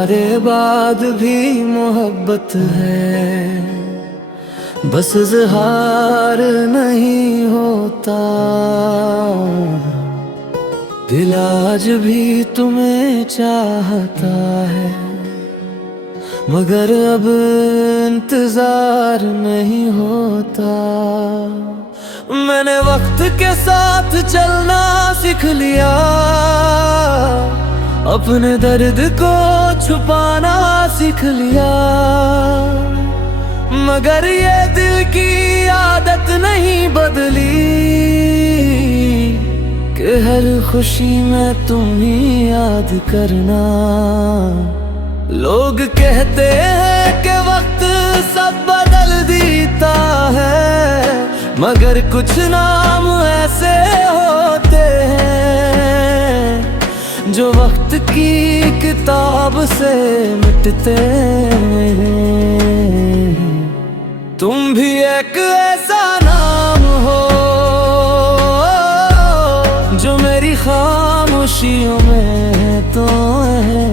तुम्हारे बाद भी मोहब्बत है, बस इज़हार नहीं होता। दिल आज भी तुम्हें चाहता है, मगर अब इंतजार नहीं होता। मैंने वक्त के साथ चलना सीख लिया, अपने दर्द को छुपाना सीख लिया, मगर ये दिल की आदत नहीं बदली कि हर खुशी में तुम ही याद करना। लोग कहते हैं कि वक्त सब बदल देता है, मगर कुछ नाम ऐसे होते हैं जो वक्त की किताब से मिटते हैं। तुम भी एक ऐसा नाम हो जो मेरी खामोशियों में तो है,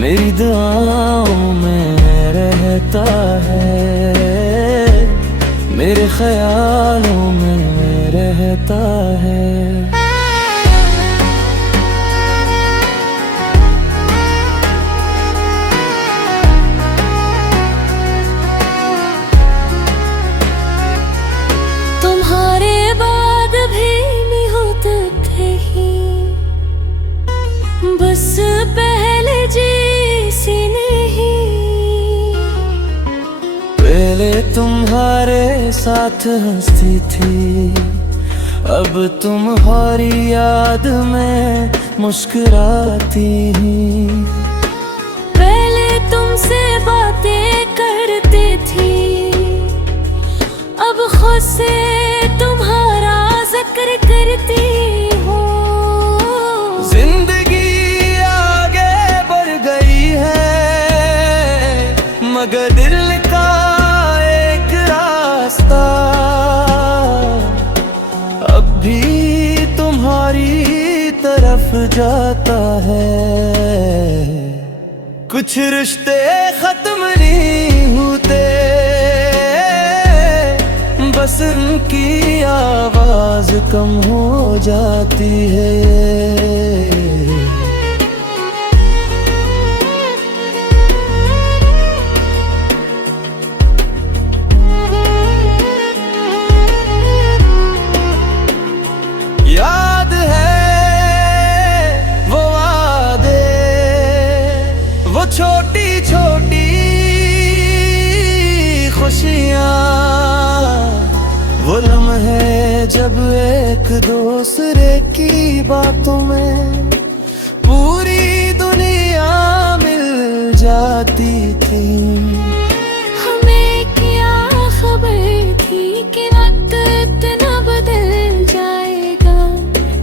मेरी दुआओं में रहता है, मेरे ख्यालों में रहता है। तुम्हारे बाद भी नहीं होते थे ही, बस पहले जैसे नहीं। पहले तुम्हारे साथ हंसती थी, अब तुम्हारी याद में मुस्कुराती। पहले तुमसे बातें करती थी, अब खुद से तुम्हारा जिक्र करती हूँ। जिंदगी आगे बढ़ गई है, मगर दिल का एक रास्ता अब भी तुम्हारी तरफ जाता है। कुछ रिश्ते खत्म नहीं होते, बस उनकी आवाज कम हो जाती है। याद है वो वादे, वो छोटी छोटी खुशियाँ, वो लम्हे जब एक दूसरे की बातों में पूरी दुनिया मिल जाती थी। हमें क्या खबर थी कि वक्त इतना बदल जाएगा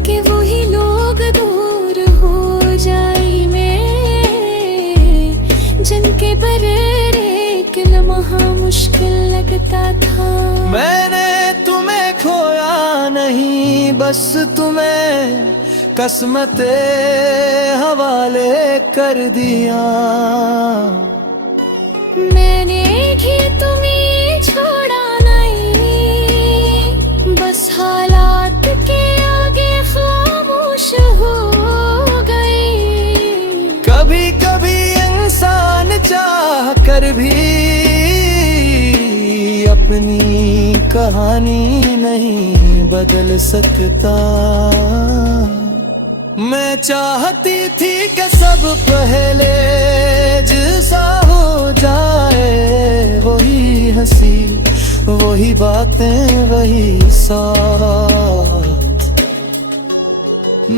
कि वही लोग दूर हो जाएंगे जिनके पर एक लम्हा मुश्किल लगता था। मैंने तुम्हें खोया नहीं, बस तुम्हें किस्मते हवाले कर दिया। मैंने भी तुम्हें छोड़ा नहीं, बस हालात के आगे खामोश हो गई। कभी कभी इंसान चाह कर भी अपनी कहानी नहीं बदल सकता। मैं चाहती थी कि सब पहले जैसा हो जाए, वही हंसी वही बातें वही साथ,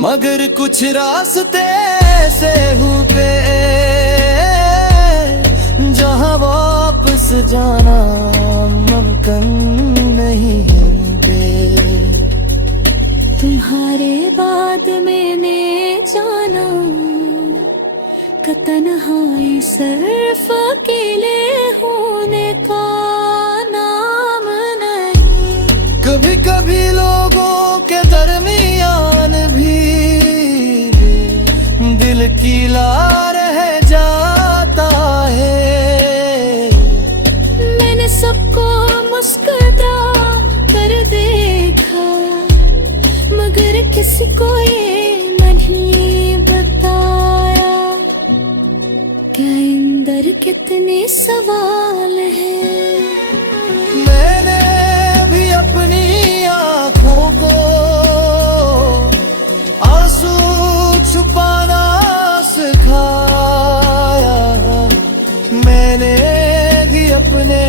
मगर कुछ रास्ते ऐसे हुए जहाँ वापस जाना मुमकिन नहीं थे। तुम्हारे बाद मैंने जाना का तन्हाई सिर्फ अकेले होने का नाम नहीं। कभी कभी लोगों के दरमियान भी दिल की लार किसी को ये नहीं बताया, क्या अंदर कितने सवाल हैं। मैंने भी अपनी आंखों को आंसू छुपाना सिखाया, मैंने भी अपने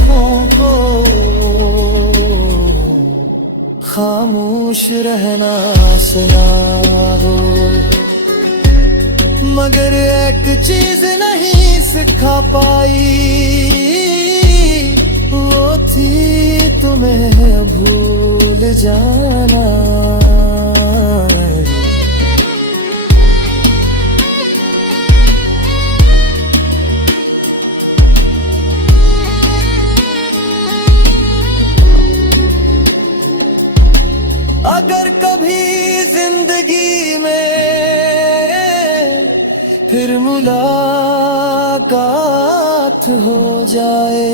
को खामोश रहना सुना हो, मगर एक चीज नहीं सिखा पाई, वो थी तुम्हें भूल जाना। अगर कभी जिंदगी में फिर मुलाकात हो जाए,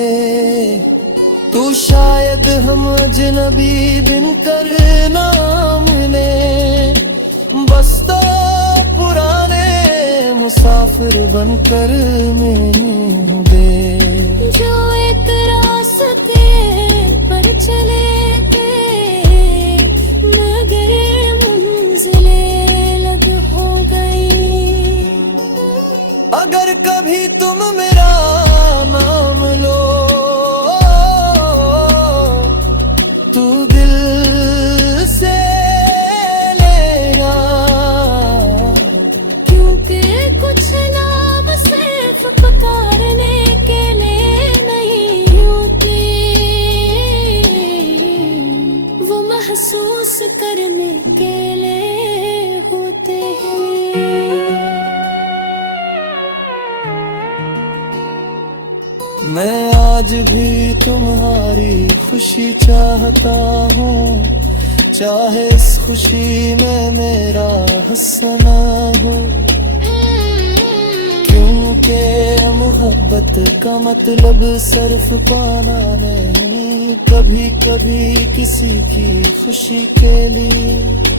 तो शायद हम अजनबी बनकर ना मिले, बस तो पुराने मुसाफिर बनकर मिले। जो एक रास्ते पर चले थे, मगर मंजिलें अलग हो गई। अगर कभी तुम मेरा नाम लो, तू दिल से लेना, क्योंकि कुछ नाम सिर्फ पुकारने के लिए नहीं होते, वो महसूस करने के लिए होते हैं। मैं आज भी तुम्हारी खुशी चाहता हूँ, चाहे इस खुशी में मेरा हंसना हो, क्योंकि मोहब्बत का मतलब सिर्फ पाना नहीं, कभी कभी किसी की खुशी के लिए।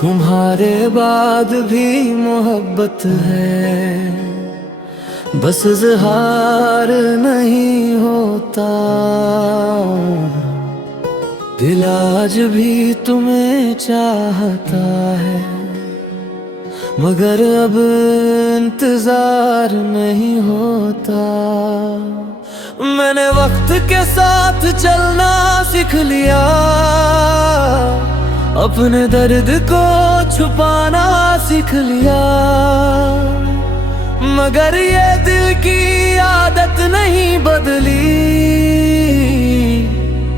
तुम्हारे बाद भी मोहब्बत है, बस इज़हार नहीं होता, दिल आज भी तुम्हें चाहता है, मगर अब इंतजार नहीं होता। मैंने वक्त के साथ चलना सीख लिया, अपने दर्द को छुपाना सीख लिया, मगर ये दिल की आदत नहीं बदली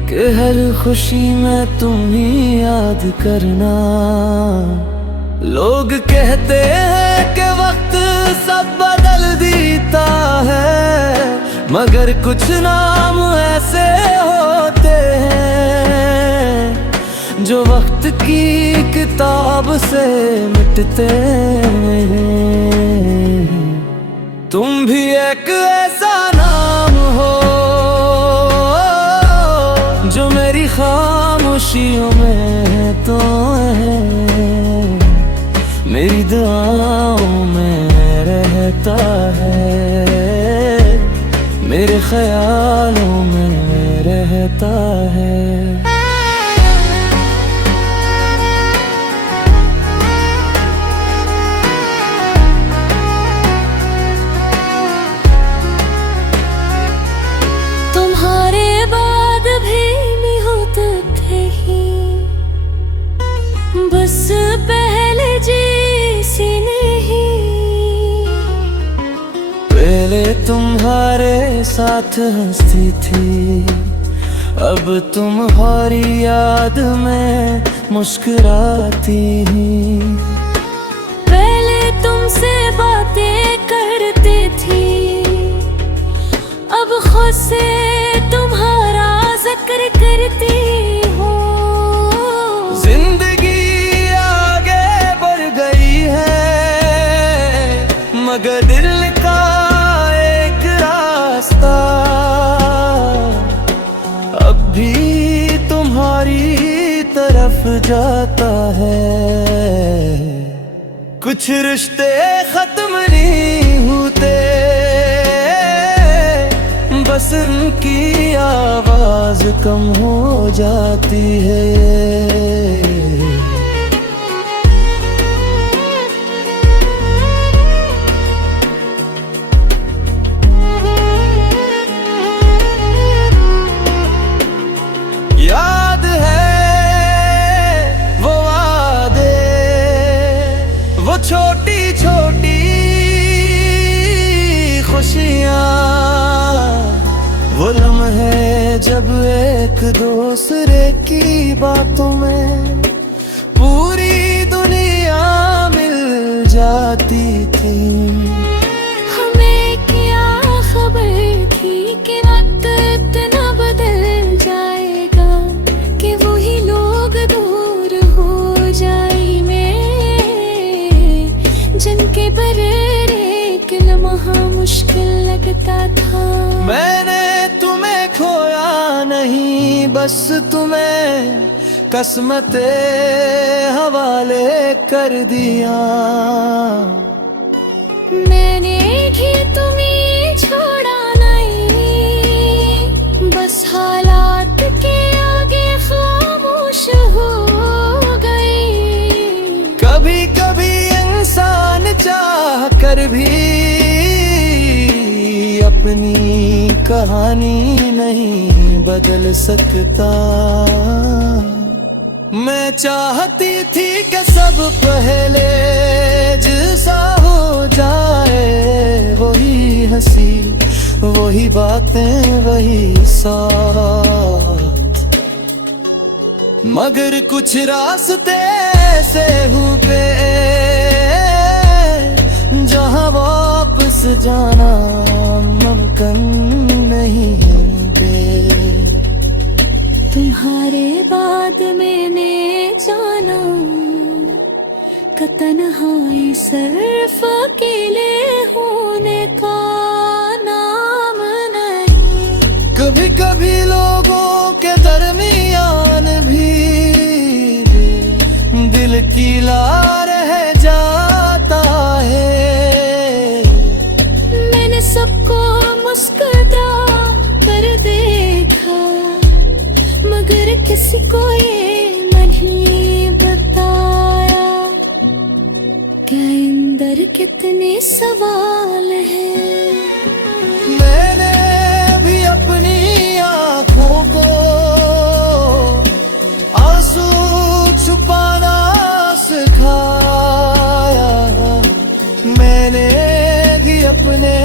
कि हर खुशी में तुम ही याद करना। लोग कहते हैं कि वक्त सब बदल देता है, मगर कुछ नाम ऐसे होते हैं जो वक्त की किताब से मिटते हैं। तुम भी एक ऐसा नाम हो जो मेरी खामोशियों में तो है, मेरी दुआओं में रहता है, मेरे ख्यालों में रहता है। तुम्हारे बाद भी नहीं होते थे ही, बस पहले जैसे नहीं। पहले तुम्हारे साथ हंसती थी, अब तुम्हारी याद में मुस्कुराती हूँ। पहले तुमसे बातें करती थी, अब खुद से तुम्हारा जिक्र करती हो। जिंदगी आगे बढ़ गई है, मगर दिल का एक रास्ता अब भी तुम्हारी तरफ जाता है। कुछ रिश्ते खत्म नहीं होते, बस उनकी आवाज कम हो जाती है। याद है वो वादे, वो छोटी छोटी खुशियाँ, वो लम्हे जब एक दूसरे की बातों में पूरी दुनिया मिल जाती थी। हमें क्या खबर थी कि वक्त इतना बदल जाएगा कि वही लोग दूर हो जाएंगे जिनके बगैर एक लम्हा मुश्किल लगता था। मैंने तुम्हें खोया नहीं, बस तुम्हें किस्मते हवाले कर दिया। मैंने भी तुम्हें छोड़ा नहीं, बस हालात के आगे खामोश हो गई। कभी कभी इंसान चाह कर भी अपनी कहानी नहीं बदल सकता। मैं चाहती थी कि सब पहले जैसा हो जाए, वही हंसी वही बातें वही साथ, मगर कुछ रास्ते ऐसे हुए जहां वापस जाना मुमकिन नहीं थे। तुम्हारे बाद मैंने जाना का तन्हाई सिर्फ अकेले होने का नाम नहीं। कभी कभी लोगों के दरमियान भी दिल कीला रह जाता है। मैंने सबको मुस्कुरा कर देखा, मगर किसी को ये नहीं बताया क्या अंदर कितने सवाल हैं। मैंने भी अपनी आंखों को आंसू छुपाना सिखाया। मैंने भी अपने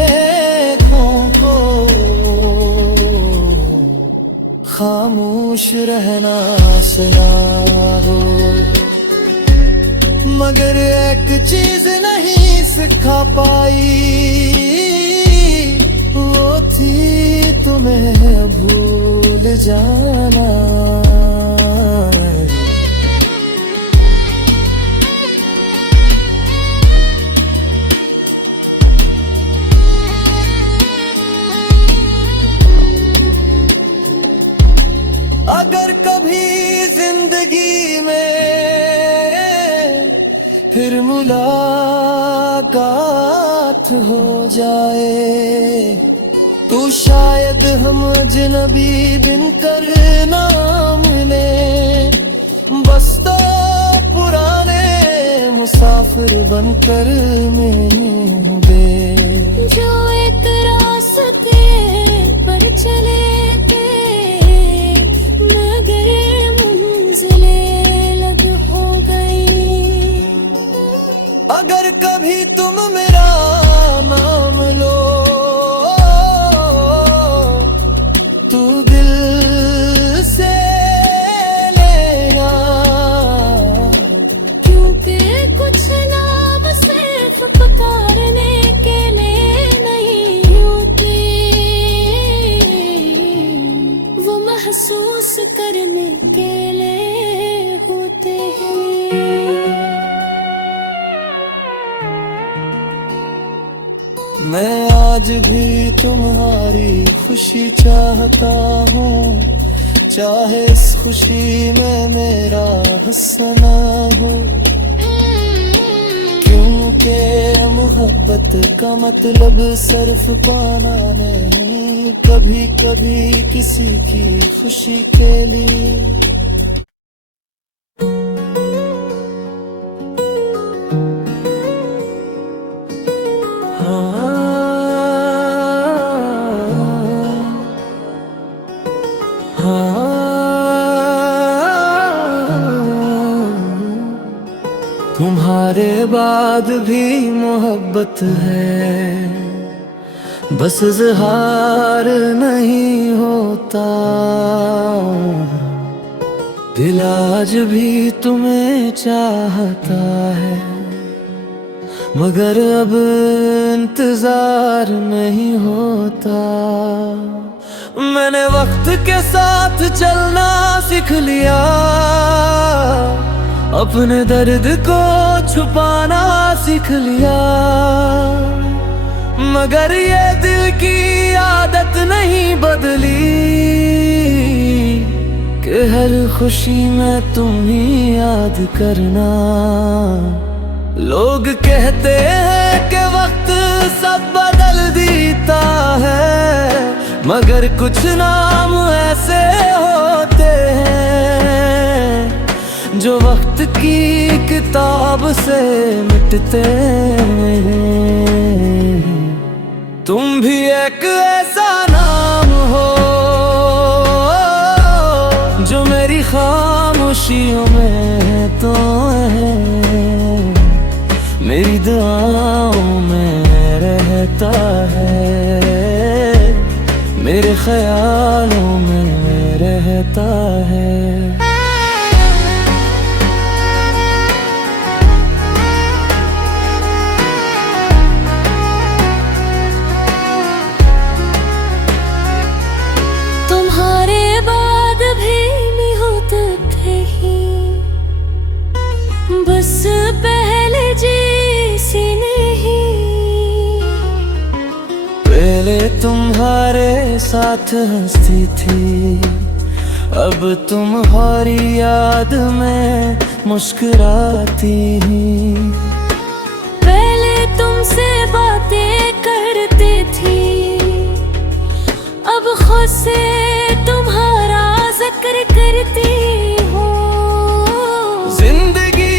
को खामोश रहना सुना हो, मगर एक चीज नहीं सिखा पाई, वो थी तुम्हें भूल जाना। अगर कभी जिंदगी में फिर मुलाकात हो जाए, तो शायद हम अजनबी बनकर ना मिले, बस तो पुराने मुसाफिर बनकर मिले। जो एक रास्ते पर चले अगर कभी तुम मेरा नाम लो, तू दिल से लेना, क्योंकि कुछ नाम सिर्फ पुकारने के लिए नहीं होते, वो महसूस आज भी तुम्हारी खुशी चाहता हूँ, चाहे इस खुशी में मेरा हंसना हो। क्योंकि मोहब्बत का मतलब सिर्फ पाना नहीं, कभी कभी किसी की खुशी के लिए। तुम्हारे बाद भी मोहब्बत है, बस इज़हार नहीं होता। दिल आज भी तुम्हें चाहता है, मगर अब इंतजार नहीं होता। मैंने वक्त के साथ चलना सीख लिया, अपने दर्द को छुपाना सीख लिया। मगर ये दिल की आदत नहीं बदली कि हर खुशी में तुम ही याद करना। लोग कहते हैं कि वक्त सब बदल देता है, मगर कुछ नाम ऐसे होते हैं जो वक्त की किताब से मिटते हैं। तुम भी एक ऐसा नाम हो जो मेरी खामोशियों में तो है, मेरी दुआओं में रहता है, मेरे ख्यालों में रहता है। तुम्हारे बाद भी नहीं होते थे ही, बस पहले जैसे नहीं। पहले तुम्हारे साथ हंसती थी, अब तुम्हारी याद में मुस्कुराती हूँ। पहले तुमसे बातें करती थी, अब खुद से तुम्हारा जिक्र करती हूँ। जिंदगी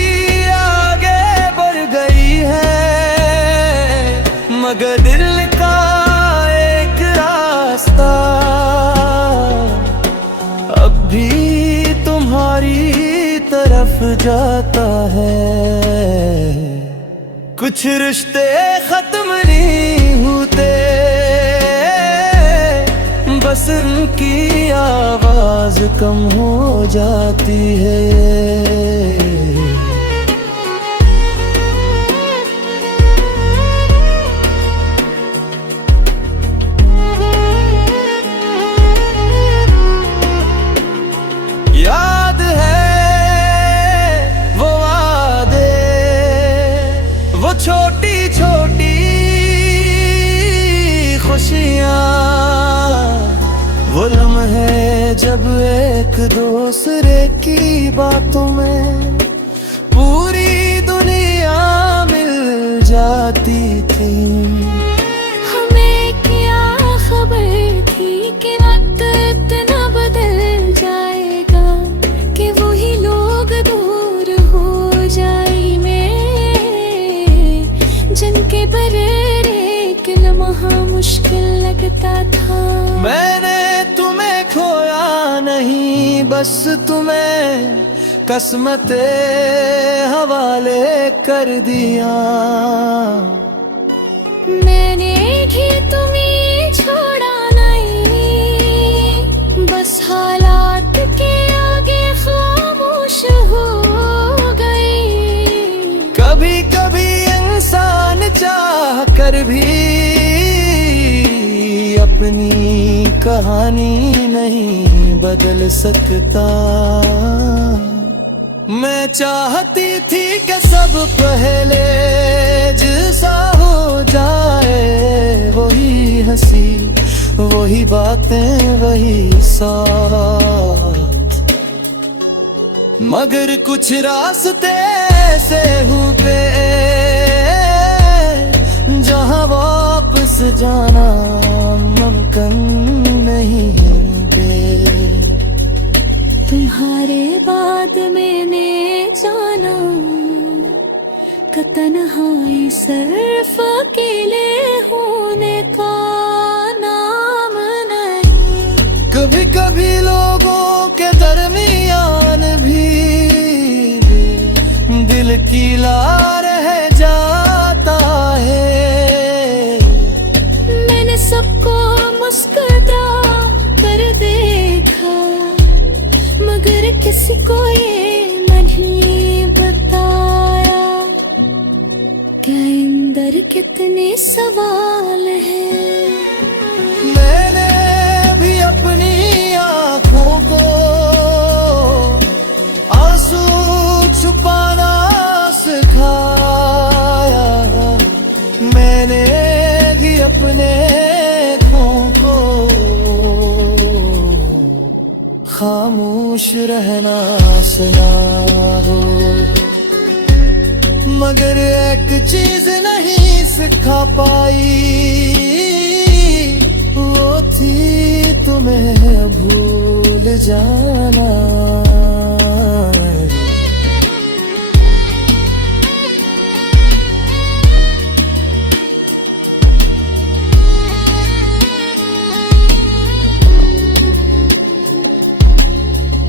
आगे बढ़ गई है, मगर दिल का एक रास्ता अब भी तुम्हारी तरफ जाता है। कुछ रिश्ते खत्म नहीं होते, बस उनकी आवाज कम हो जाती है। याद है वो वादे, वो छोटी छोटी खुशियाँ, वो लम्हे जब एक दूसरे की बातों में पूरी दुनिया मिल जाती थी। हमें क्या खबर थी कि वक्त इतना बदल जाएगा कि वही लोग दूर हो जाएंगे जिनके बगैर एक लम्हा मुश्किल लगता था। मैंने तुम्हें खोया नहीं, बस तुम्हें किस्मते हवाले कर दिया। मैंने भी तुम्हें छोड़ा नहीं, बस हालात के आगे खामोश हो गई। कभी कभी इंसान चाह कर भी अपनी कहानी नहीं बदल सकता। मैं चाहती थी कि सब पहले जैसा हो जाए, वही हंसी, वही बातें वही साथ। मगर कुछ रास्ते ऐसे होते जहां वापस जाना मुमकिन नहीं है। तुम्हारे बाद मैंने जाना का तन्हाई सिर्फ अकेले होने का नाम नहीं। कभी कभी लोगों के दरमियान भी दिल कीला रह जाता है। मैंने सबको मुस्कुरा कर देखा, मगर किसी को ये नहीं बताया क्या अंदर कितने सवाल हैं। मैंने भी अपनी आंखों को आंसू छुपाना सिखाया। मैंने भी अपने को खामोश रहना सुना हो। मगर एक चीज नहीं सिखा पाई, वो थी तुम्हें भूल जाना।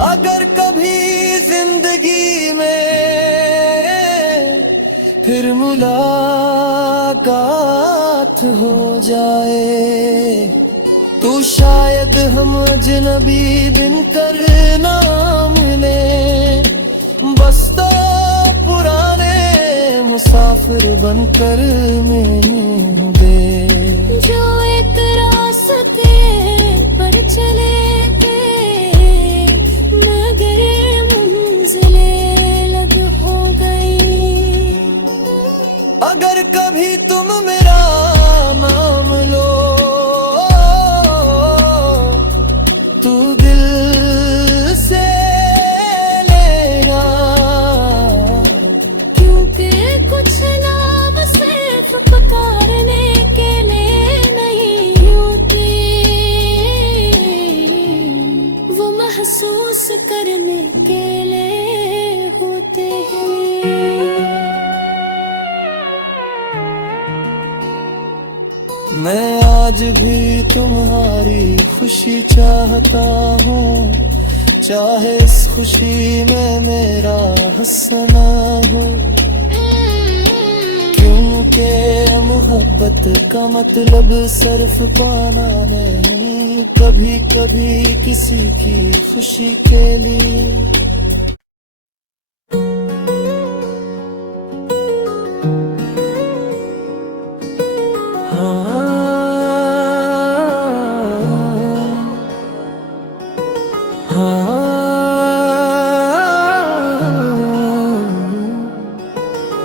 अगर कभी जिंदगी में फिर मुलाकात हो जाए, तो शायद हम अजनबी बनकर ना मिले, बस तो पुराने मुसाफिर बनकर मिले। जो एक रास्ते पर चले मगर मंजिलें अलग हो गई। अगर कभी तुम मेरा नाम लो तू दिल से लेना, क्योंकि कुछ नाम सिर्फ पुकारने के लिए नहीं होते, वो महसूस करने के लिए होते हैं। मैं आज भी तुम्हारी खुशी चाहता हूँ, चाहे इस खुशी में मेरा हंसना हो। क्योंकि मोहब्बत का मतलब सिर्फ पाना नहीं, कभी कभी किसी की खुशी के लिए।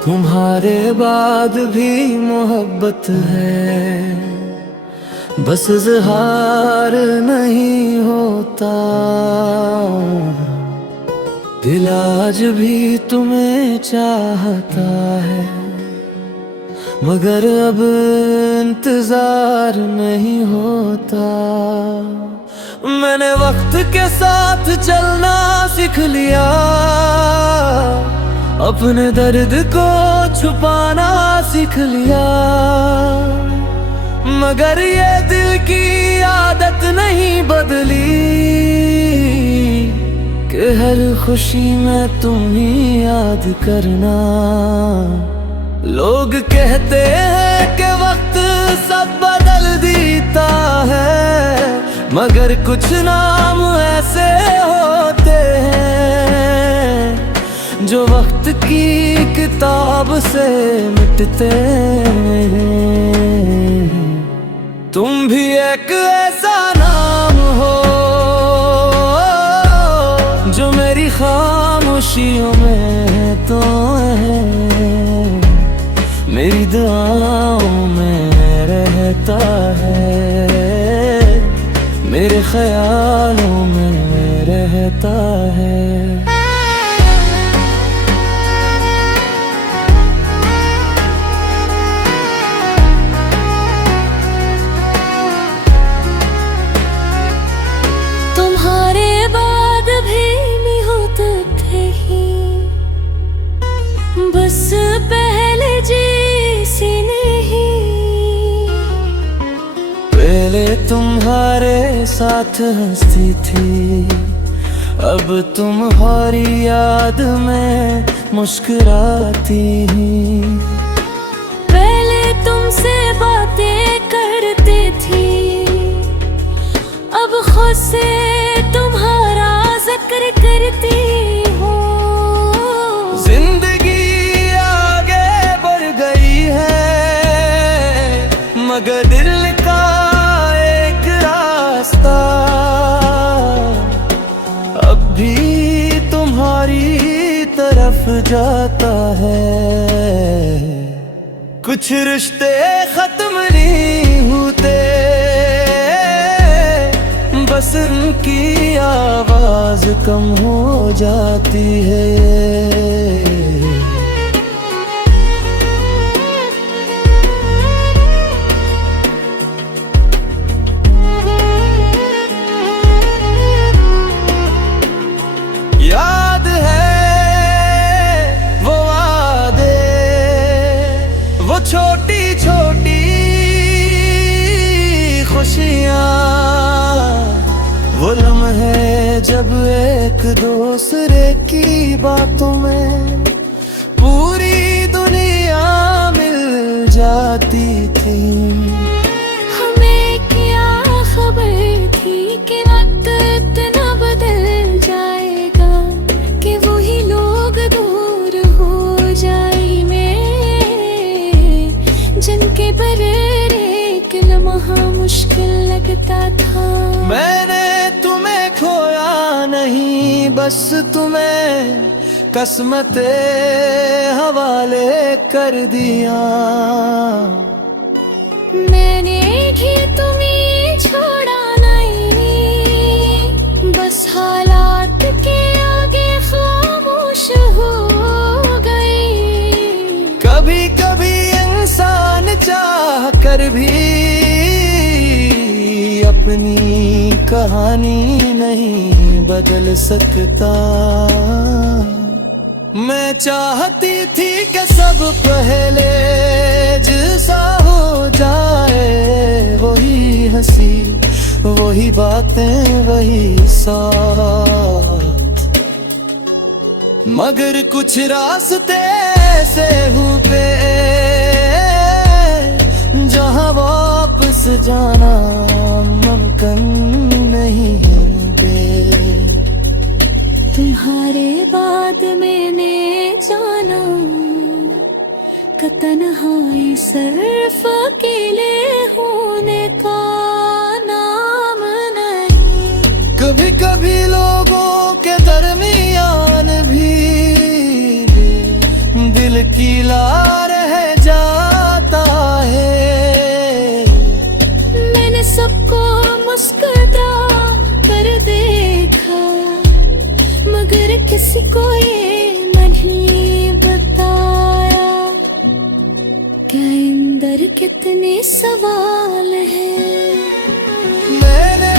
तुम्हारे बाद भी मोहब्बत है, बस इज़हार नहीं होता। दिल आज भी तुम्हें चाहता है, मगर अब इंतजार नहीं होता। मैंने वक्त के साथ चलना सीख लिया, अपने दर्द को छुपाना सीख लिया, मगर ये दिल की आदत नहीं बदली कि हर खुशी में तुम ही याद करना। लोग कहते हैं कि वक्त सब बदल देता है, मगर कुछ नाम ऐसे होते हैं जो वक्त की किताब से मिटते हैं। तुम भी एक ऐसा नाम हो जो मेरी खामोशियों में तो है, मेरी दुआओं में रहे। रहता है, मेरे ख्यालों में रहता है। तुम्हारे बाद भी नहीं होते थे ही, बस पहले जैसे नहीं। पहले तुम्हारे साथ हंसती थी, अब तुम्हारी याद में मुस्कुराती हूँ। पहले तुमसे बातें करती थी, अब खुद से तुम्हारा जिक्र करती हूँ। जिंदगी आगे बढ़ गई है, मगर दिल का एक रास्ता अब भी तुम्हारी तरफ जाता है। कुछ रिश्ते खत्म नहीं होते, बस उनकी आवाज कम हो जाती है। याद है वो वादे, वो छोटी छोटी खुशियाँ, वो लम्हे जब एक दूसरे की बातों में पूरी दुनिया मिल जाती थी। हमें क्या खबर थी कि वक्त इतना बदल जाएगा, कि वही लोग दूर हो जाएंगे जिनके बगैर एक लम्हा मुश्किल लगता था। मैंने तुम्हें खोया नहीं, बस तुम्हें किस्मते हवाले कर दिया। मैंने भी तुम्हें छोड़ा नहीं, बस हालात के आगे खामोश हो गई। कभी कभी इंसान चाह कर भी अपनी कहानी नहीं बदल सकता। मैं चाहती थी कि सब पहले जैसा हो जाए, वही हंसी वही बातें वही साथ, मगर कुछ रास्ते ऐसे हुए जहाँ वापस जाना मुमकिन नहीं है। तुम्हारे बाद मैंने जाना का तन्हाई सिर्फ अकेले होने का नाम नहीं। कभी कभी लोगों के दरमियान भी दिल कीला रह जाता है। मैंने सबको मुस्कुरा कर देखा, मगर किसी को ये नहीं बताया कि अंदर कितने सवाल हैं। मैंने